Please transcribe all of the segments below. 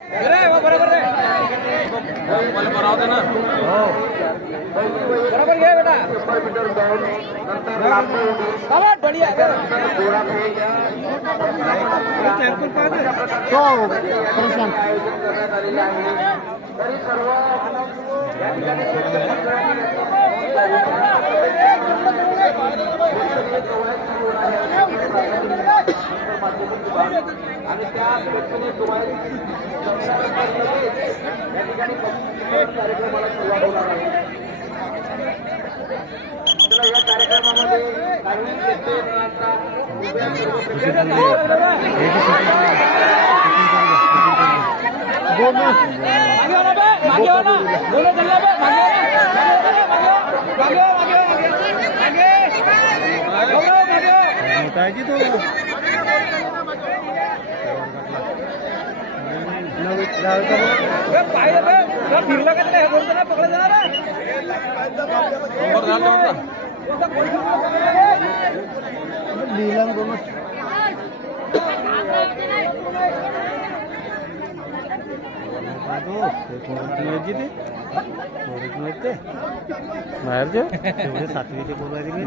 बरोबर आहे मला बरोबर ना हो बरोबर घे बेटा बाबा बढ़िया आणि त्या व्यक्तीने तुम्हाला या ठिकाणी कार्यक्रमाला सुरुवात होणार आहे. चला या कार्यक्रमामध्ये काही फिरला का त्याला पकडा जाणार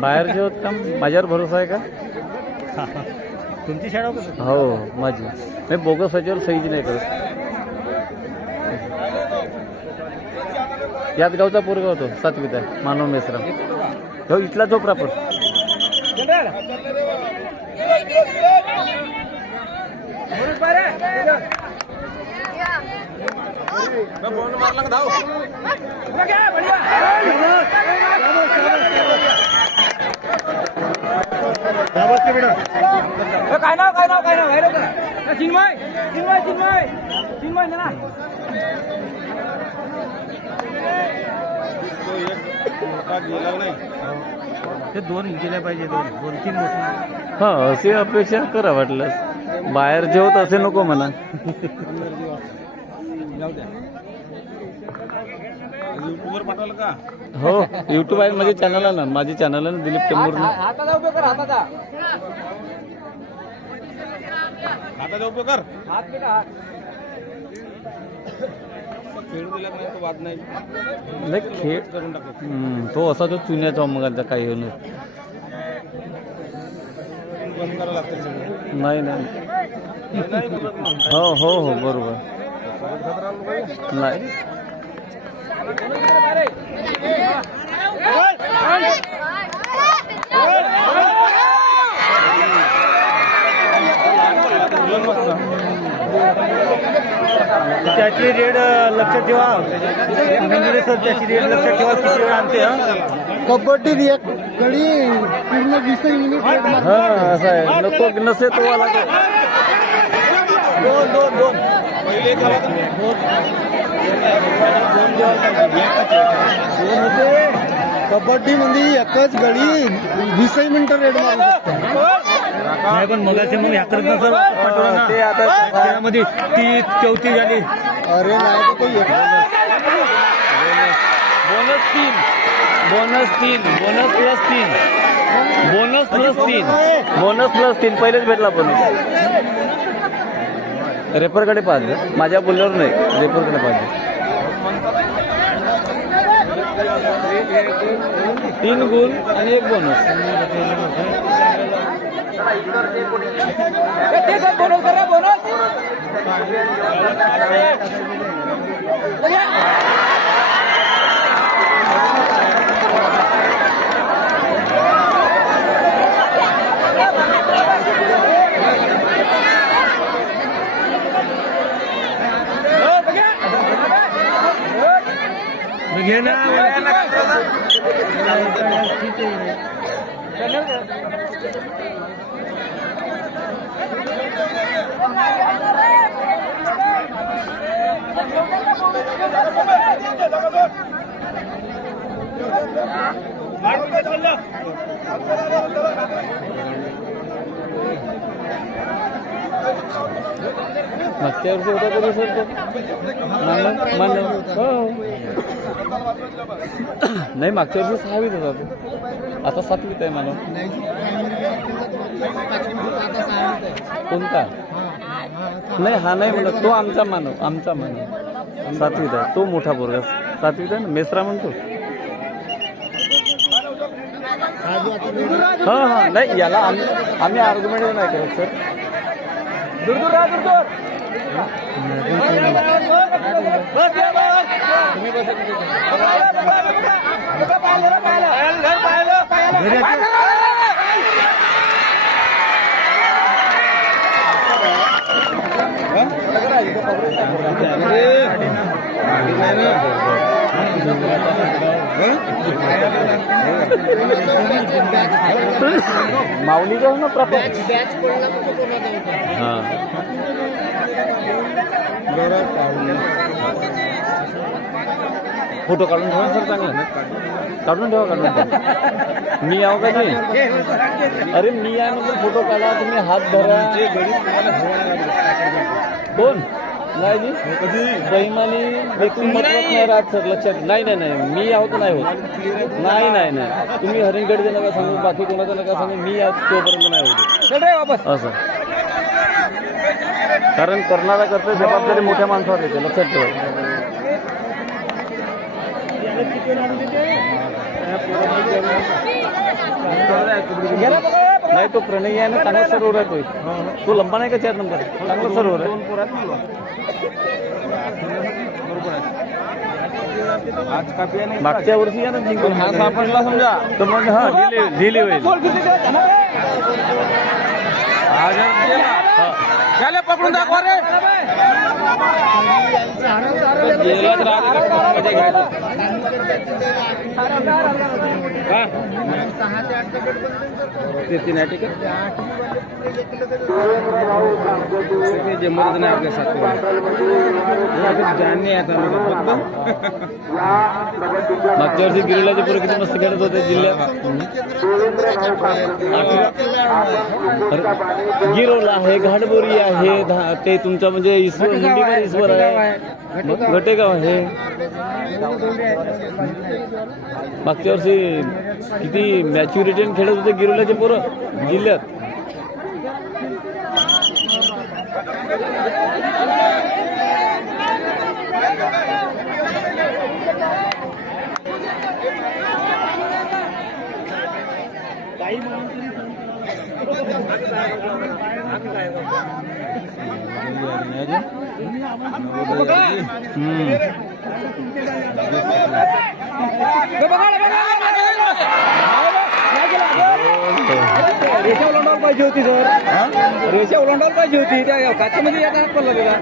बाहेर जे होत का माझ्यावर भरोसा आहे का तुमची शाळा कसं हो माझी मी बोगस ह्याच्यावर सहीच नाही करत. याच गावचा पोरगा होतो सातवीत आहे मानव मेसराम हो इथला जो प्रॉपर मारला धाव काय नाव चिन्मय चिन्मय चिन्मय चिन्मय ना ते दोन गेल्या पाहिजे दोन तीन मोठे हा अशी अपेक्षा करा वाटलं बाहेर जेवत असे नको म्हणा. युट्यूबवर पाठवलं का हो युट्यूब आहे माझे चॅनल आहे ना माझे चॅनल आहे दिलीप टेंबूर हाताचा उपयोग कर हाताचा उपयोग कर हात बेटा हात खेळू दिला नाही तो वाद नाही नाही खेळ करून टाकतो तो असा तो चुन्याचा मग आता काही होईल बंद करावं लागतं नाही नाही हो हो हो बरोबर नाही त्याची रेड लक्षात ठेवा सर त्याची रेड लक्षात ठेवा किती वेळ आणते कबड्डी एक गडी पूर्ण 20 मिनिट हा असं आहे नको नसे तो वाला दोन पहिले होते कबड्डी मध्ये एकच गडी 20 मिनिटं रेड मारू नाही पण मगाशी मग ह्या करत नसर पाठवलं ना ते आता त्यामध्ये 30-34 झाली अरे नाही तर काही बोनस प्लस 3 पहिलेच भेटला बोनस रेफरकडे पाहिजे माझ्या बोलल्यावर नाही रेफरकडे पाहिजे 3 गुण आणि 1 बोनस बोनस करा बोनस घे ना मागच्या वर्षी होता तरी सर तो मानव हो नाही मागच्या वर्षी 6वीत होता तो आता 7वीत आहे मानव. कोणता नाही हा नाही म्हणत तो आमचा मानव 7वीत आहे तो मोठा पोरगा 7वीत आहे ना मेसरा म्हणतो. हां हां नाही याला आम्ही आर्ग्युमेंट नाही करत सर. दूर माऊली जाऊ ना प्रॉपर. हां फोटो काढून ठेवा सर चांगला काढून ठेवा. मी यावं का नाही अरे मी आहे नंतर फोटो काढा तुम्ही हात धरा. कोण नाही जी बैमानी व्यक्तिमत्वच नाही राहत सर लक्षात. नाही मी आहो तर नाही होत. नाही तुम्ही हरिणगडचे नका सांगू बाकी कोणाचं नका सांगू मी आहो तोपर्यंत नाही होत असं. कारण करणारा करतो जबाबदारी मोठ्या माणसावर येते लक्षात ठेवा. नाही तो प्रणय आहे ना चांगला सरोवर आहे तो लंबा नाही का 4 नंबर चांगला सरोवर आहे. मागच्या वर्षी या ना जिंकून हा सापडला समजा तर मग हा दिली होईल. पकडून दाखवा रे जमत नाही आपल्या साथ जाणे आता मागच्या वर्षी गिरीलाचे पोरं किती मस्त खेळत होते जिल्ह्यात. गिरोला आहे घाटबोरी आहे ते तुमचा म्हणजे ईश्वर आहे गटेगाव आहे. मागच्या वर्षी किती मॅच्युरिटीने खेळत होते गिरोलाचे पोरं जिल्ह्यात. रेषा ओलांडायला पाहिजे होती सर. रेषा ओलांडायला पाहिजे होती त्या काचेमध्ये याचा हात पडला त्याला.